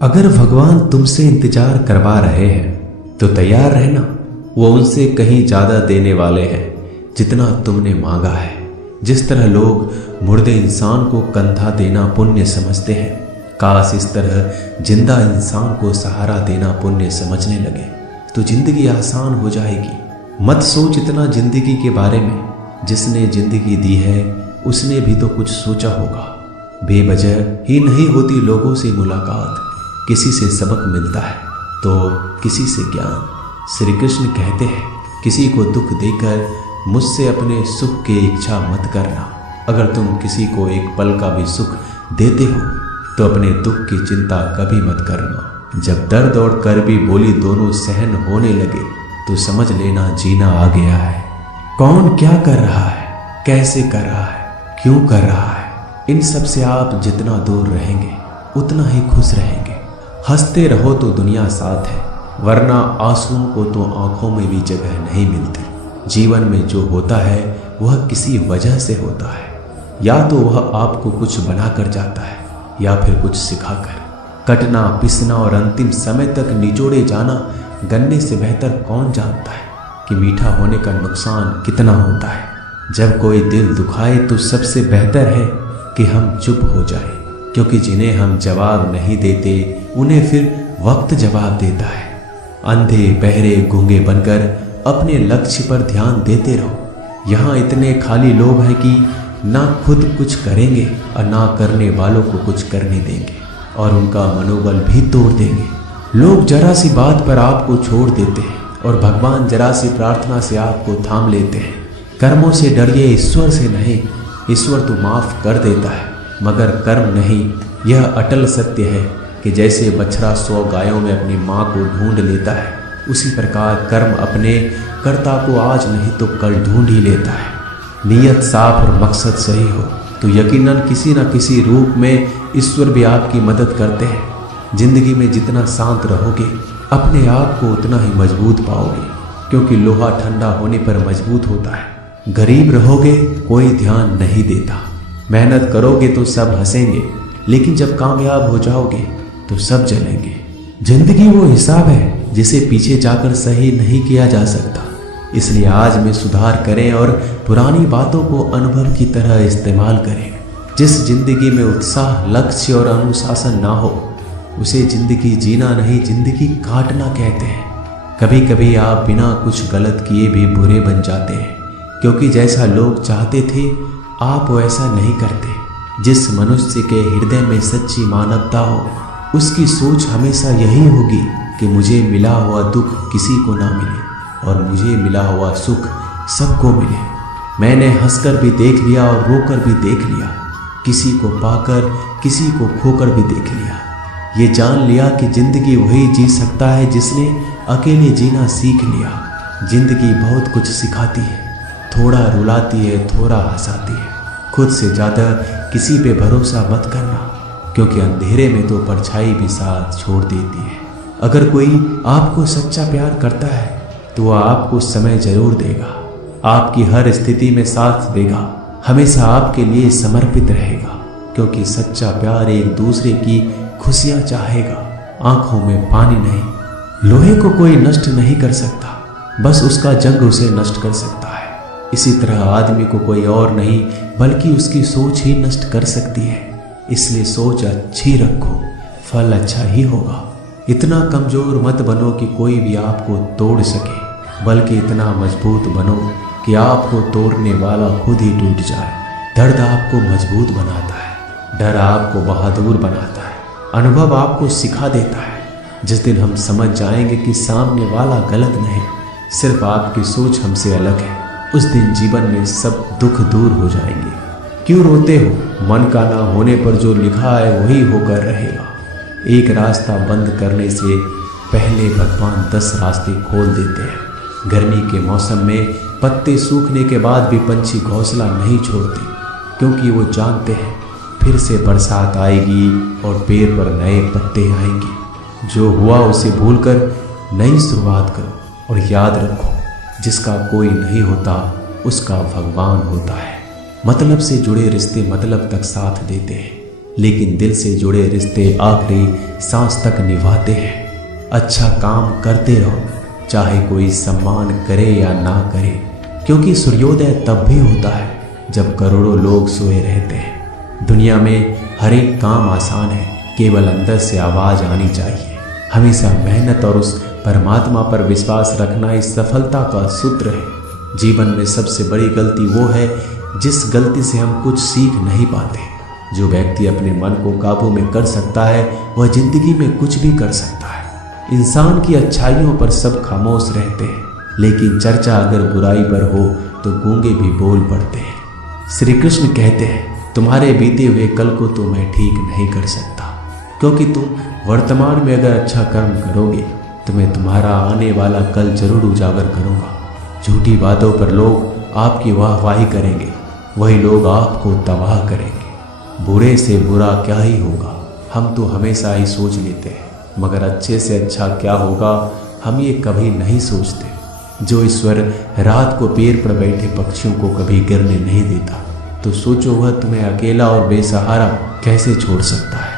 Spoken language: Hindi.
अगर भगवान तुमसे इंतजार करवा रहे हैं तो तैयार रहना। वो उनसे कहीं ज्यादा देने वाले हैं जितना तुमने मांगा है। जिस तरह लोग मुर्दे इंसान को कंधा देना पुण्य समझते हैं, काश इस तरह जिंदा इंसान को सहारा देना पुण्य समझने लगे तो जिंदगी आसान हो जाएगी। मत सोच इतना जिंदगी के बारे में। जिसने जिंदगी दी है उसने भी तो कुछ सोचा होगा। बेवजह ही नहीं होती लोगों से मुलाकात, किसी से सबक मिलता है तो किसी से ज्ञान। श्री कृष्ण कहते हैं, किसी को दुख देकर मुझसे अपने सुख की इच्छा मत करना। अगर तुम किसी को एक पल का भी सुख देते हो तो अपने दुख की चिंता कभी मत करना। जब दर्द और कड़वी बोली दोनों सहन होने लगे तो समझ लेना जीना आ गया है। कौन क्या कर रहा है, कैसे कर रहा है, क्यों कर रहा है, इन सब से आप जितना दूर रहेंगे उतना ही खुश रहेंगे। हंसते रहो तो दुनिया साथ है, वरना आंसुओं को तो आंखों में भी जगह नहीं मिलती। जीवन में जो होता है वह किसी वजह से होता है। या तो वह आपको कुछ बनाकर जाता है या फिर कुछ सिखाकर। कटना, पिसना और अंतिम समय तक निचोड़े जाना गन्ने से बेहतर कौन जानता है कि मीठा होने का नुकसान कितना होता है। जब कोई दिल दुखाए तो सबसे बेहतर है कि हम चुप हो जाएं, क्योंकि जिन्हें हम जवाब नहीं देते उन्हें फिर वक्त जवाब देता है। अंधे बहरे गूंगे बनकर अपने लक्ष्य पर ध्यान देते रहो। यहाँ इतने खाली लोग हैं कि ना खुद कुछ करेंगे और ना करने वालों को कुछ करने देंगे और उनका मनोबल भी तोड़ देंगे। लोग जरा सी बात पर आपको छोड़ देते हैं और भगवान जरा सी प्रार्थना से आपको थाम लेते हैं। कर्मों से डरिए, ईश्वर से नहीं। ईश्वर तो माफ कर देता है मगर कर्म नहीं। यह अटल सत्य है कि जैसे बछड़ा 100 गायों में अपनी माँ को ढूंढ लेता है, उसी प्रकार कर्म अपने कर्ता को आज नहीं तो कल ढूंढ ही लेता है। नीयत साफ और मकसद सही हो तो यकीनन किसी न किसी रूप में ईश्वर भी आपकी मदद करते हैं। जिंदगी में जितना शांत रहोगे अपने आप को उतना ही मजबूत पाओगे, क्योंकि लोहा ठंडा होने पर मजबूत होता है। गरीब रहोगे कोई ध्यान नहीं देता। मेहनत करोगे तो सब हंसेंगे, लेकिन जब कामयाब हो जाओगे तो सब जलेंगे। जिंदगी वो हिसाब है जिसे पीछे जाकर सही नहीं किया जा सकता। इसलिए आज में सुधार करें और पुरानी बातों को अनुभव की तरह इस्तेमाल करें। जिस जिंदगी में उत्साह, लक्ष्य और अनुशासन ना हो उसे जिंदगी जीना नहीं, जिंदगी काटना कहते हैं। कभी कभी आप बिना कुछ गलत किए भी बुरे बन जाते हैं, क्योंकि जैसा लोग चाहते थे आप वैसा नहीं करते। जिस मनुष्य के हृदय में सच्ची मानवता हो उसकी सोच हमेशा यही होगी कि मुझे मिला हुआ दुख किसी को ना मिले और मुझे मिला हुआ सुख सबको मिले। मैंने हंसकर भी देख लिया और रोकर भी देख लिया, किसी को पाकर किसी को खोकर भी देख लिया। ये जान लिया कि जिंदगी वही जी सकता है जिसने अकेले जीना सीख लिया। जिंदगी बहुत कुछ सिखाती है, थोड़ा रुलाती है, थोड़ा हंसाती है। खुद से ज़्यादा किसी पे भरोसा मत करना, क्योंकि अंधेरे में तो परछाई भी साथ छोड़ देती है। अगर कोई आपको सच्चा प्यार करता है तो वह आपको समय जरूर देगा, आपकी हर स्थिति में साथ देगा, हमेशा आपके लिए समर्पित रहेगा, क्योंकि सच्चा प्यार एक दूसरे की खुशियाँ चाहेगा, आंखों में पानी नहीं। लोहे को कोई नष्ट नहीं कर सकता, बस उसका जंग उसे नष्ट कर सकता है। इसी तरह आदमी को कोई और नहीं बल्कि उसकी सोच ही नष्ट कर सकती है। इसलिए सोच अच्छी रखो, फल अच्छा ही होगा। इतना कमजोर मत बनो कि कोई भी आपको तोड़ सके, बल्कि इतना मजबूत बनो कि आपको तोड़ने वाला खुद ही टूट जाए। दर्द आपको मजबूत बनाता है, डर आपको बहादुर बनाता है, अनुभव आपको सिखा देता है। जिस दिन हम समझ जाएंगे कि सामने वाला गलत नहीं, सिर्फ आपकी सोच हमसे अलग है, उस दिन जीवन में सब दुख दूर हो जाएंगे। क्यों रोते हो? मन का ना होने पर जो लिखा है वही होकर रहेगा। एक रास्ता बंद करने से पहले भगवान 10 रास्ते खोल देते हैं। गर्मी के मौसम में पत्ते सूखने के बाद भी पंछी घोंसला नहीं छोड़ते, क्योंकि वो जानते हैं फिर से बरसात आएगी और पेड़ पर नए पत्ते आएंगे। जो हुआ उसे भूलकर नई शुरुआत करो और याद रखो, जिसका कोई नहीं होता उसका भगवान होता है। मतलब से जुड़े रिश्ते मतलब तक साथ देते हैं, लेकिन दिल से जुड़े रिश्ते आखिरी सांस तक निभाते हैं। अच्छा काम करते रहो, चाहे कोई सम्मान करे या ना करे, क्योंकि सूर्योदय तब भी होता है जब करोड़ों लोग सोए रहते हैं। दुनिया में हर एक काम आसान है, केवल अंदर से आवाज आनी चाहिए। हमेशा मेहनत और उस परमात्मा पर विश्वास रखना इस सफलता का सूत्र है। जीवन में सबसे बड़ी गलती वो है जिस गलती से हम कुछ सीख नहीं पाते। जो व्यक्ति अपने मन को काबू में कर सकता है वह जिंदगी में कुछ भी कर सकता है। इंसान की अच्छाइयों पर सब खामोश रहते हैं, लेकिन चर्चा अगर बुराई पर हो तो गूंगे भी बोल पड़ते हैं। श्री कृष्ण कहते हैं, तुम्हारे बीते हुए कल को तो मैं ठीक नहीं कर सकता, क्योंकि तुम वर्तमान में अगर अच्छा कर्म करोगे तो मैं तुम्हारा आने वाला कल जरूर उजागर करूंगा। झूठी बातों पर लोग आपकी वाहवाही करेंगे, वही लोग आपको तबाह करेंगे। बुरे से बुरा क्या ही होगा, हम तो हमेशा ही सोच लेते हैं, मगर अच्छे से अच्छा क्या होगा हम ये कभी नहीं सोचते। जो ईश्वर रात को पेड़ पर बैठे पक्षियों को कभी गिरने नहीं देता, तो सोचो वह तुम्हें अकेला और बेसहारा कैसे छोड़ सकता है।